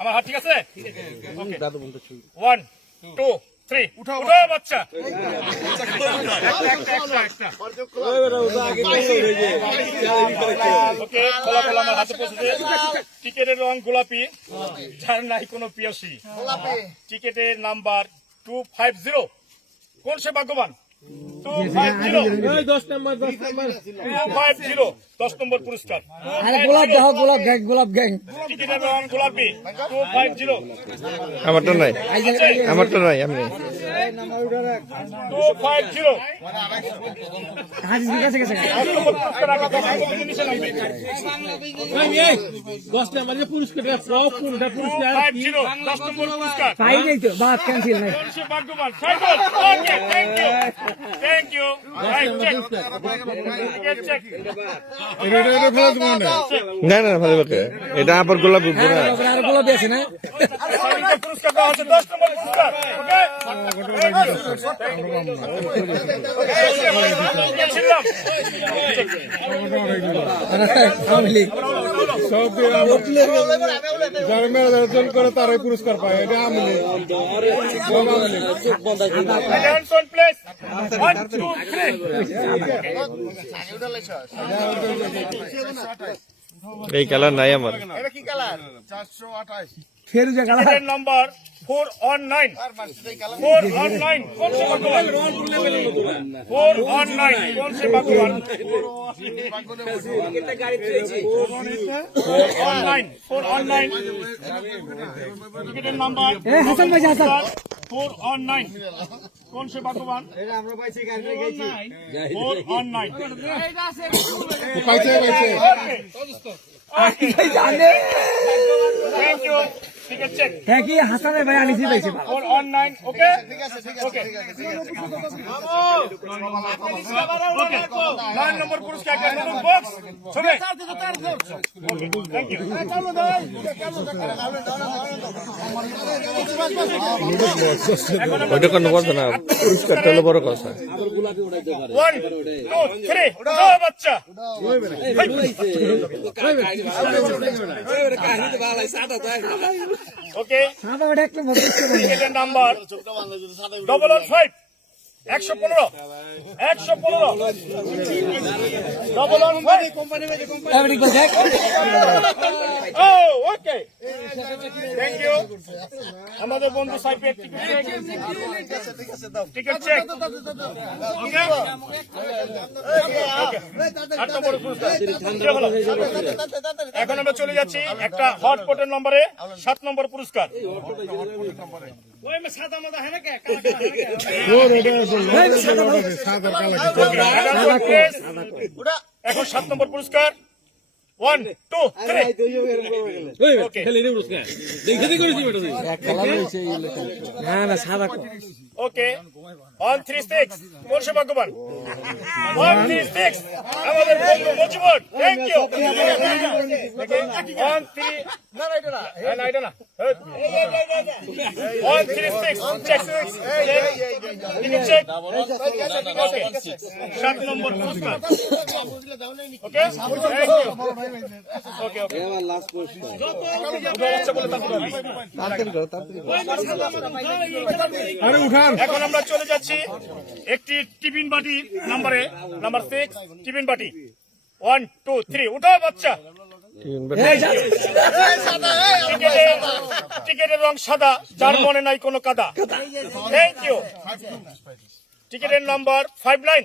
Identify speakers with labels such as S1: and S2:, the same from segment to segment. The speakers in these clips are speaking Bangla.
S1: আমার হাত ঠিক আছে? ওকে ওয়ান টু থ্রি উঠো উঠো বাচ্চা। একটা, একটা, একটা, একটা। ওকে ফলাফল আমার হাতে পৌঁছেছে। টিকেটের রং গোলাপি যার নাই কোনো পিয়াসি টিকেটের নাম্বার টু ফাইভ জিরো কোন সে ভাগ্যবান?
S2: দশ নম্বর
S1: পুরস্কার
S3: গোলাপ দেখো গোলাপ গ্যাং গোলাপ গ্যাং
S1: গোলাপি টু ফাইভ জিরো
S4: আমারটা নাই আমারটা নাই আমি
S1: টু ফাইভ জিরো দশ নম্বর
S2: যে পুরস্কার সব পুরস্কার
S1: দশ cycle okay thank you thank you right check ticket check
S4: না না ভালো বাকে এটা আবার গোলাপি পুরা
S3: আর গোলাপ আছে না
S1: সবাইকে পুরস্কার দেওয়া হচ্ছে দশ নম্বর পুরস্কার ওকে ছিলাম
S3: আওয়ামী লীগ
S2: যারা মেরাদর্শন করে তারাই পুরস্কার পায় এটা আমি
S1: Attention, please.
S4: এই কালার নাই আমার।
S3: এটা কি কালার?
S1: 428 ফের যে colour. Number 419 four one nine
S2: কোন সে
S1: ভাগ্যবান? Four
S3: one
S1: nine thank you Check.
S3: হ্যাঁ কি হাসানের
S1: পুরস্কার বক্স থ্যাংক ইউ
S4: ওইটা কোনো না? পুরস্কারটা হলো বড় কথা?
S1: ওয়ান টু থ্রি উঠো বাচ্চা।
S3: সাদা ওটা একটা মতো
S1: টিকেটের নাম্বার ডবল ওয়ান ফাইভ একশো পনেরো। একশো পনেরো। আমাদের বন্ধু সাইপের ticket check ticket check okay আট নম্বর পুরস্কার কি হলো? এখন আমরা চলে যাচ্ছি একটা হট পটের নম্বরে সাত নম্বর পুরস্কার। হ্যাঁ এখন সাত নম্বর পুরস্কার ওয়ান টু
S3: না না সাদা
S1: ওকে ওয়ান থ্রি সিক্স সে ভাগ্যবান ওয়ান থ্রি সিক্স আমাদের বন্ধু Mujibar thank you one three না না এটা না না এটা না one three six check check okay সাত নম্বর পুরস্কার ওকে থ্যাংক ইউ ওকে ওকে বাচ্চা বলে তারপর
S2: আরে উঠান।
S1: এখন আমরা চলে যাচ্ছি একটি টিফিন বাটি নাম্বারে নাম্বার সিক্স টিফিন বাটি। ওয়ান টু থ্রি উঠো বাচ্চা। টিকেটের টিকেটের রং সাদা যার মনে নাই কোনো কাদা। থ্যাংক ইউ টিকেটের নাম্বার ফাইভ নাইন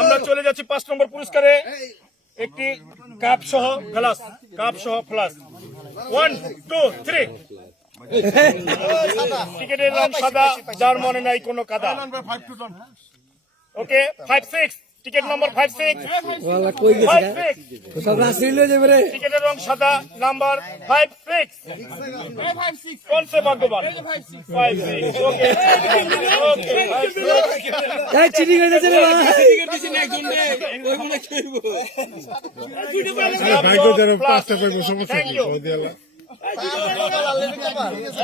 S1: আমরা চলে যাচ্ছি পাঁচ নম্বর পুরস্কারে। একটি কাপ সহ ফ্লাস কাপ সহ ফ্লাস ওয়ান টু থ্রি টিকিটের রং সাদা, যার মনে নাই কোনো কাদা। Okay five six ticket number five six
S3: ওয়ালা কই গেছে
S1: ফাইভ? সিক্স টিকিটের রং সাদা নাম্বার ফাইভ সিক্স কোন সে ভাগ্যবান ফাইভ সিক্স ওকে ওকে
S3: এই চিনি রে ভাই
S2: ভাগ্য যেন পাঁচটা পাইবো সমস্যা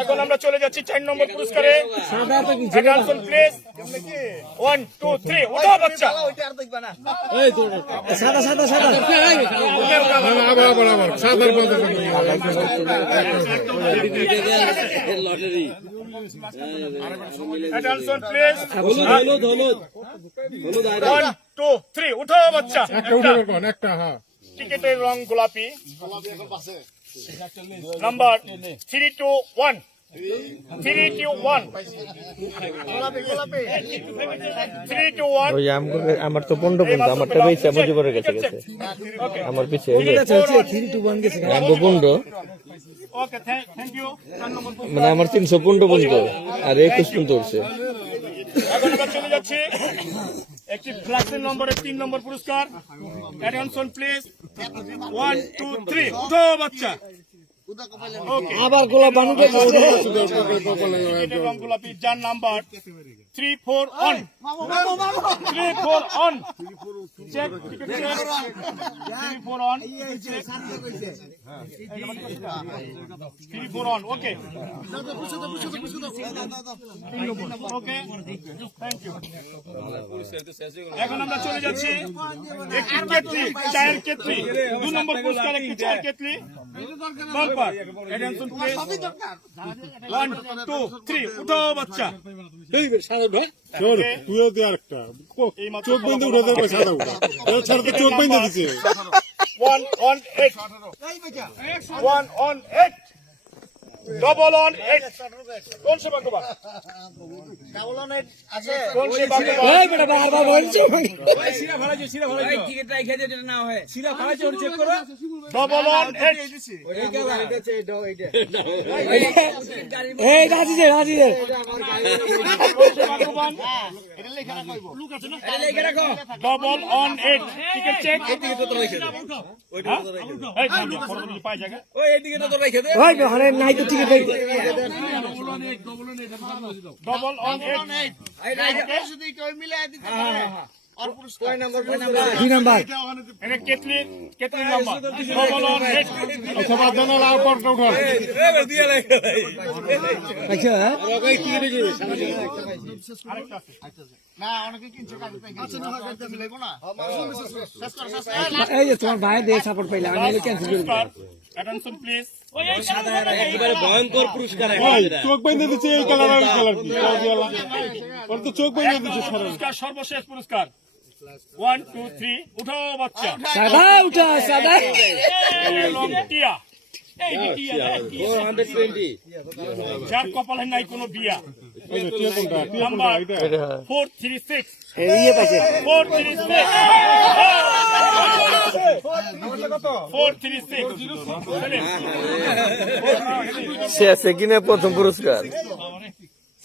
S1: এখন আমরা চলে যাচ্ছি চার নম্বর পুরস্কারে। প্লিজ ওয়ান টু থ্রি বাচ্চা
S3: সাদা হলুদ হলুদ হলুদ
S1: ওয়ান টু থ্রি উঠাও বাচ্চা।
S2: একটা উঠে হ্যাঁ।
S1: টিকিটের রং গোলাপি। Number three one three two one
S4: আমার তো পনেরো পনেরো আমারটা বেশি মুজিবরে গেছে গেছে। আমার পিছিয়ে পনেরো।
S1: ওকে থ্যাংক ইউ চার নম্বর পুরস্কার।
S4: মানে আমার তিনশো পনেরো পর্যন্ত আর একুশ পর্যন্ত উঠছে।
S1: চলে যাচ্ছি। একটি ফ্ল্যাক্সের নম্বরে তিন নম্বর পুরস্কার। Attention please one two three উঠো বাচ্চা।
S3: আবার গোলাপ বানুকে
S1: রং গোলাপি যার number? Three four one three four one check three four one three four one okay okay thank you এখন আমরা চলে যাচ্ছি একটি কেটলি চায়ের কেটলি। দু নম্বর পুরস্কার একটি চায়ের kettle. Bumper attention please one two three উঠাও বাচ্চা।
S2: তোর তুইও দে আরেকটা। চোখ বন্ধ উঠে দেবে সাদা উঠা ছাড়া তো চোখ বন্ধ দিছে।
S1: One one eight one one eight double one eight কোন সে ভাগ্যবান কোন সে ভাগ্যবান
S3: এই বেটা বারবার বলছো।
S1: ডবল অন এইট
S3: এই রাজি যে রাজি যে
S1: কোন সে ভাগ্যবান double one eight ticket check এই থামবি, পরবর্তী পাই জায়গা
S3: ওই হরে নাই তো ঠিক আছে
S1: ডবল অন
S3: নাম্বার
S1: এটা নাম্বার ডবল অন এইট
S2: আচ্ছা বাদ দেন আর পরটা উঠান।
S3: আচ্ছা এই যে তোমার ভাই দিয়ে সাপোর্ট পাইলে আমি এলে ক্যান্সেল করে দিলাম।
S1: অ্যাটেনশন প্লিজ
S2: ভাই চোখ বন্ধ দিছে এই কালার এই কালার কি? ওর তো চোখ বন্ধ দিছে
S1: পুরস্কার সর্বশেষ পুরস্কার। ওয়ান টু থ্রি উঠো বাচ্চা।
S3: সাদা উঠা সাদা।
S1: টিয়া। যার কপালে নাই কোনো বিয়া। Number four three six four three six
S4: সে আছে কিনা প্রথম পুরস্কার?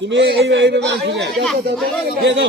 S5: তুমি এই এইভাবে ঠিক আছে দিয়ে দাও